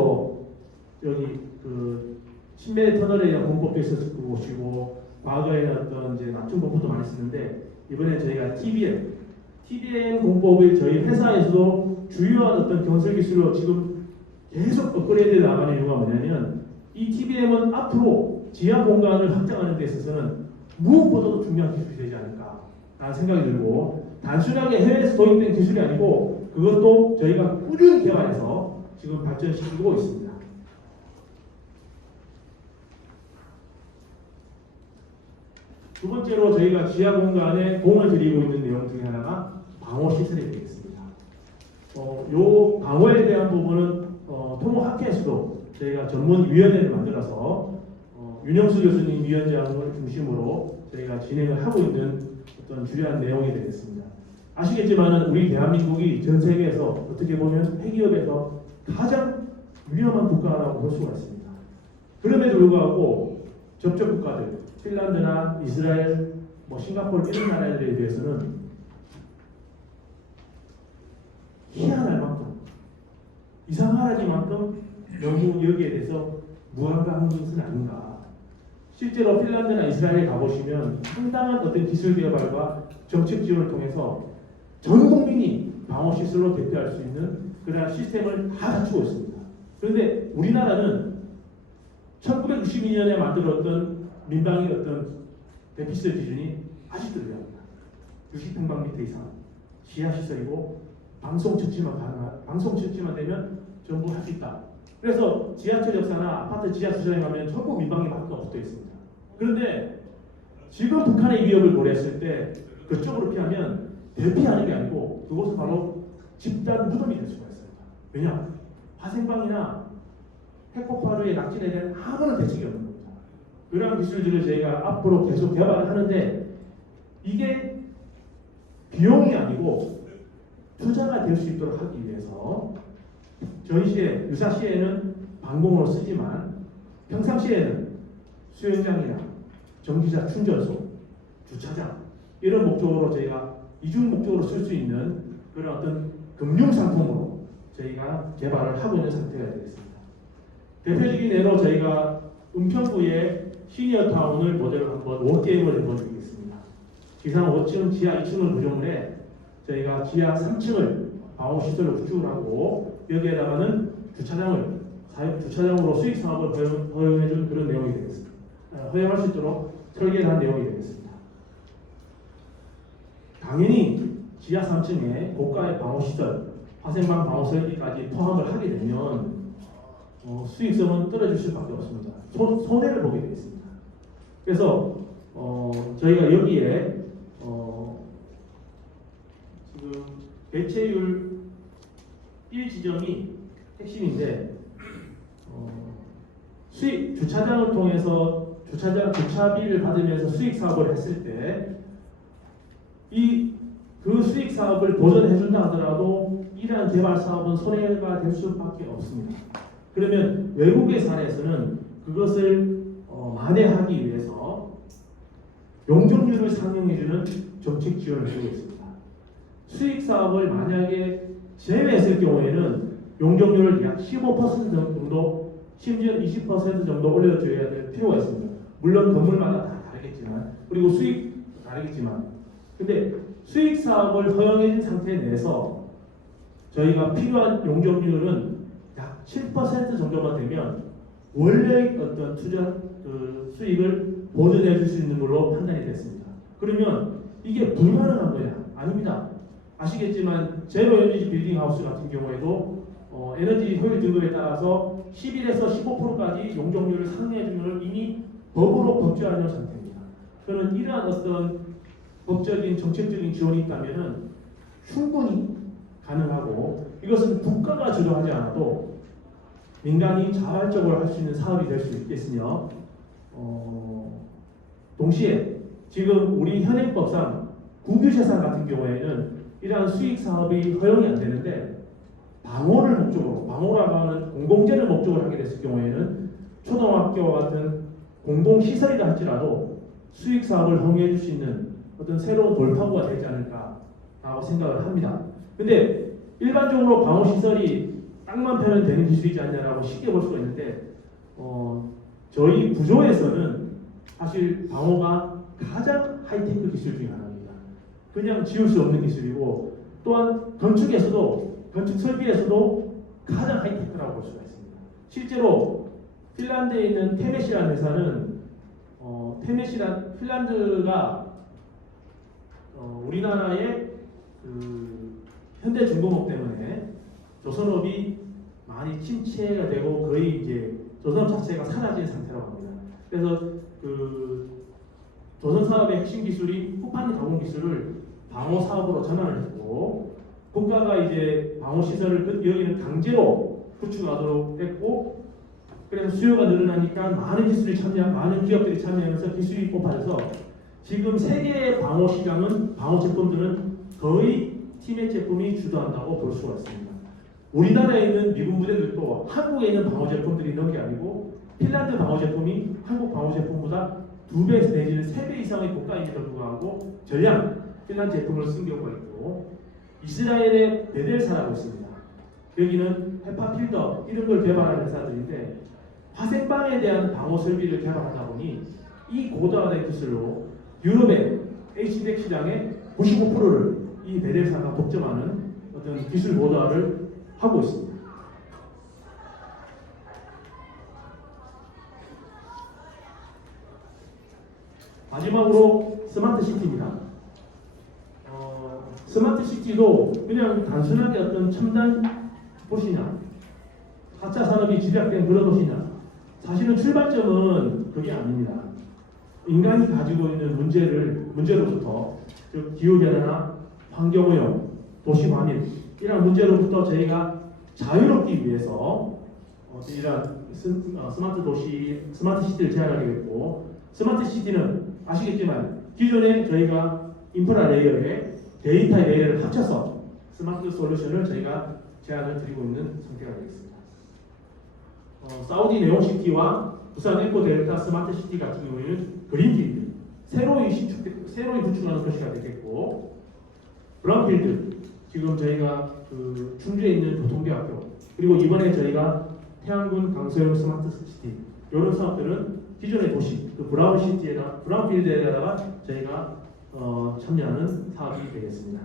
여기 그 신메리 터널에 대한 공법도 있었을 것이고, 과거에 어떤 이제 낮춤 공법도 많이 쓰는데, 이번에 저희가 TBM 공법을 저희 회사에서도 주요한 어떤 건설 기술로 지금 계속 업그레이드 나가는 이유가 뭐냐면, 이 TBM은 앞으로 지하 공간을 확장하는 데 있어서는 무엇보다도 중요한 기술이 되지 않을까라는 생각이 들고, 단순하게 해외에서 도입된 기술이 아니고 그것도 저희가 꾸준히 개발해서 지금 발전시키고 있습니다. 두 번째로 저희가 지하 공간에 공을 들이고 있는 내용 중에 하나가 방호 시설이 되겠습니다. 요 방호에 대한 부분은 토모학회에서도 저희가 전문위원회를 만들어서 윤영수 교수님 위원장을 중심으로 저희가 진행을 하고 있는 어떤 주요한 내용이 되겠습니다. 아시겠지만 우리 대한민국이 전 세계에서 어떻게 보면 핵위협에서 가장 위험한 국가라고 볼 수가 있습니다. 그럼에도 불구하고 접촉 국가들, 핀란드나 이스라엘, 싱가포르 이런 나라들에 비해서는 희한할 만큼, 이상할 만큼 너무 여기에 대해서 무감각한 것은 아닌가. 실제로 핀란드나 이스라엘에 가보시면 상당한 어떤 기술 개발과 정책 지원을 통해서 전 국민이 방어 시설로 대표할 수 있는 그러한 시스템을 다 갖추고 있습니다. 그런데 우리나라는 1992년에 만들었던 민방위 어떤 대피시설 기준이 아직도 유효합니다. 60평방미터 이상 지하 시설이고 방송 채취만 되면 전부 할 수 있다. 그래서 지하철 역사나 아파트 지하 시설에 가면 전부 민방위밖에 없어 있습니다. 그런데 지금 북한의 위협을 고려했을 때 그쪽으로 피하면 대피하는 게 아니고 그것은 바로 집단 무덤이 될 수가 있어요. 왜냐? 화생방이나 핵폭발의 낙진에 대한 아무런 대책이 없는 겁니다. 그러한 기술들을 저희가 앞으로 계속 개발을 하는데 이게 비용이 아니고 투자가 될 수 있도록 하기 위해서 전시에 유사시에는 방공으로 쓰지만 평상시에는 수영장이나 전기차 충전소, 주차장 이런 목적으로 저희가 이중 목적으로 쓸 수 있는 그런 어떤 금융 상품으로 저희가 개발을 하고 있는 상태가 되겠습니다. 대표적인 예로 저희가 은평구의 시니어 타운을 모델로 한번 워게임을 해보겠습니다. 지상 5층, 지하 2층을 구성을 해 저희가 지하 3층을 방호 시설로 구축을 하고 여기에다가는 주차장으로 수익 사업을 허용해준 그런 내용이 되겠습니다. 허용할 수 있도록 설계를 한 내용이 되겠습니다. 당연히 지하 3층에 고가의 방호 시설, 화생방 방호 설비까지 포함을 하게 되면 수익성은 떨어질 수밖에 없습니다. 손해를 보게 되겠습니다. 그래서 저희가 여기에 지금 배채율 1지점이 핵심인데 수익 주차장을 통해서 주차비를 받으면서 수익 사업을 했을 때 그 수익 사업을 보전해 준다 하더라도 이러한 개발 사업은 손해가 될 수밖에 없습니다. 그러면 외국의 사례에서는 그것을 만회하기 위해서 용적률을 상향해주는 정책 지원을 해주고 있습니다. 수익 사업을 만약에 제외했을 경우에는 용적률을 약 15% 정도, 심지어 20% 정도 올려줘야 될 필요가 있습니다. 물론 건물마다 다 다르겠지만, 그리고 수익 다르겠지만, 근데 수익 사업을 허용해진 상태 내에서 저희가 필요한 용적률은 약 7% 정도만 되면 원래 어떤 투자 수익을 보존해 줄 수 있는 걸로 판단이 됐습니다. 그러면 이게 불가능한 거냐? 아닙니다. 아시겠지만 제로 에너지 빌딩 하우스 같은 경우에도 에너지 효율 등급에 따라서 11에서 15%까지 용적률을 상회해 주는 걸 이미 법으로 법제화하는 상태입니다. 저는 이러한 어떤 법적인 정책적인 지원이 있다면은 충분히 가능하고 이것은 국가가 주도하지 않아도 민간이 자발적으로 할 수 있는 사업이 될 수 있겠으며 동시에 지금 우리 현행법상 국유재산 같은 경우에는 이러한 수익 사업이 허용이 안 되는데 방호를 목적으로 방호라고 하는 공공재를 목적으로 하게 됐을 경우에는 초등학교와 같은 공공시설이라 할지라도 수익 사업을 허용해 줄 수 있는 어떤 새로운 돌파구가 되지 않을까라고 생각을 합니다. 근데 일반적으로 방호시설이 땅만 패면 되는 기술이지 않냐라고 쉽게 볼 수가 있는데 저희 구조에서는 사실 방호가 가장 하이테크 기술 중에 하나입니다. 그냥 지울 수 없는 기술이고 또한 건축에서도 건축 설비에서도 가장 하이테크라고 볼 수가 있습니다. 실제로 핀란드에 있는 테메시라는 회사는 핀란드가 우리나라의 현대중공업 때문에 조선업이 많이 침체가 되고 거의 이제 조선업 자체가 사라진 상태라고 합니다. 그래서 조선 사업의 핵심 기술이 후판 가공 기술을 방호 사업으로 전환을 했고 국가가 이제 방호 시설을 여기는 강제로 구축하도록 했고 그래서 수요가 늘어나니까 많은 기업들이 참여하면서 기술이 뽑아져서 지금 세계의 방호 시장은 방호 제품들은 거의 티맵 제품이 주도한다고 볼 수가 있습니다. 우리나라에 있는 미군 부대들도 한국에 있는 방호 제품들이 있는 게 아니고 핀란드 방호 제품이 한국 방호 제품보다 2배 내지는 3배 이상의 고가임에도 불구하고 전량 핀란드 제품을 쓴 경우가 있고 이스라엘의 베델사라고 있습니다. 여기는 헤파 필더 이런 걸 개발하는 회사들인데 화생방에 대한 방호 설비를 개발하다 보니 이 고도화된 기술로 유럽의 HVAC 시장의 95%를 이 베델사가 독점하는 어떤 기술 고도화를 하고 있습니다. 마지막으로 스마트 시티입니다. 스마트 시티도 그냥 단순하게 어떤 첨단 도시냐, 4차 산업이 집약된 그런 도시냐, 사실은 출발점은 그게 아닙니다. 인간이 가지고 있는 문제로부터 즉 기후변화나 환경오염, 도시환일 이런 문제로부터 저희가 자유롭기 위해서 이런 스마트 도시, 스마트 시티를 제안하게 됐고, 스마트 시티는 아시겠지만 기존에 저희가 인프라 레이어에 데이터 레이어를 합쳐서 스마트 솔루션을 저희가 제안을 드리고 있는 상태가 되겠습니다. 사우디 네옴시티와 부산 에코델타 스마트 시티 같은 경우에는 그린필드, 새로이 구축하는 도시가 되겠고, 브라운필드, 지금 저희가 그 충주에 있는 교통대학교, 그리고 이번에 저희가 태안군 강서용 스마트 시티, 이런 사업들은 기존의 도시, 그 브라운필드에다가 저희가 참여하는 사업이 되겠습니다.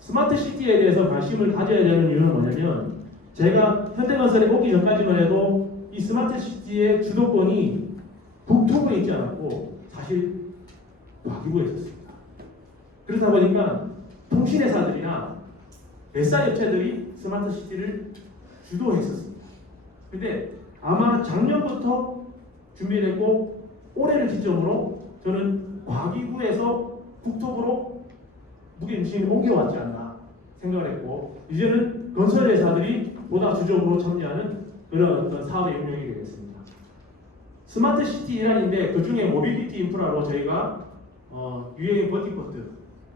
스마트 시티에 대해서 관심을 가져야 되는 이유는 뭐냐면, 제가 현대건설에 오기 전까지만 해도 이 스마트 시티의 주도권이 국토부에 있지 않았고 사실 과기부에 있었습니다. 그러다 보니까 통신회사들이나 SI 업체들이 스마트 시티를 주도했었습니다. 근데 아마 작년부터 준비됐고 올해를 기점으로 저는 과기부에서 국토부로 무게중심이 옮겨왔지 않나 생각을 했고, 이제는 건설회사들이 보다 주적으로 참여하는 그런 어떤 사업의 영역이 되겠습니다. 스마트 시티 일환인데 그 중에 모빌리티 인프라로 저희가 유행 버티포트,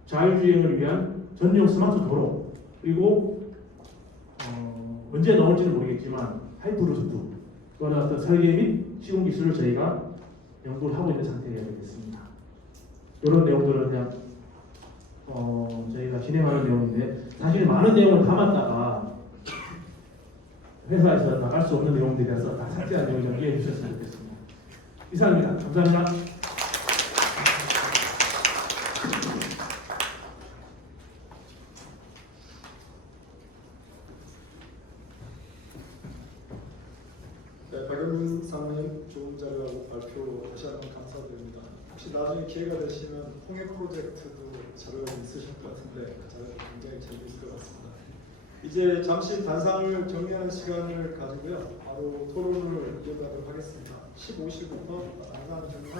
자율주행을 위한 전용 스마트 도로, 그리고 언제 나올지는 모르겠지만 하이브루트, 그런 어떤 설계 및 시공 기술을 저희가 연구를 하고 있는 상태가 되겠습니다. 이런 내용들은 그냥 저희가 진행하는 내용인데, 사실 많은 내용을 담았다가 회사에서 나갈 수 없는 내용들이라서 다 삭제한 내용 좀 이해해 주셨으면 좋겠습니다. 이상입니다. 감사합니다. 네, 박영민 상무님 좋은 자료하고 발표 다시 한번 감사드립니다. 혹시 나중에 기회가 되시면 홍해 프로젝트도 자료가 있으실 것 같은데 그 자료도 굉장히 재미있을 것 같습니다. 이제 잠시 단상을 정리하는 시간을 가지고요. 바로 토론을 이어가도록 하겠습니다. 15실부터 단상 정리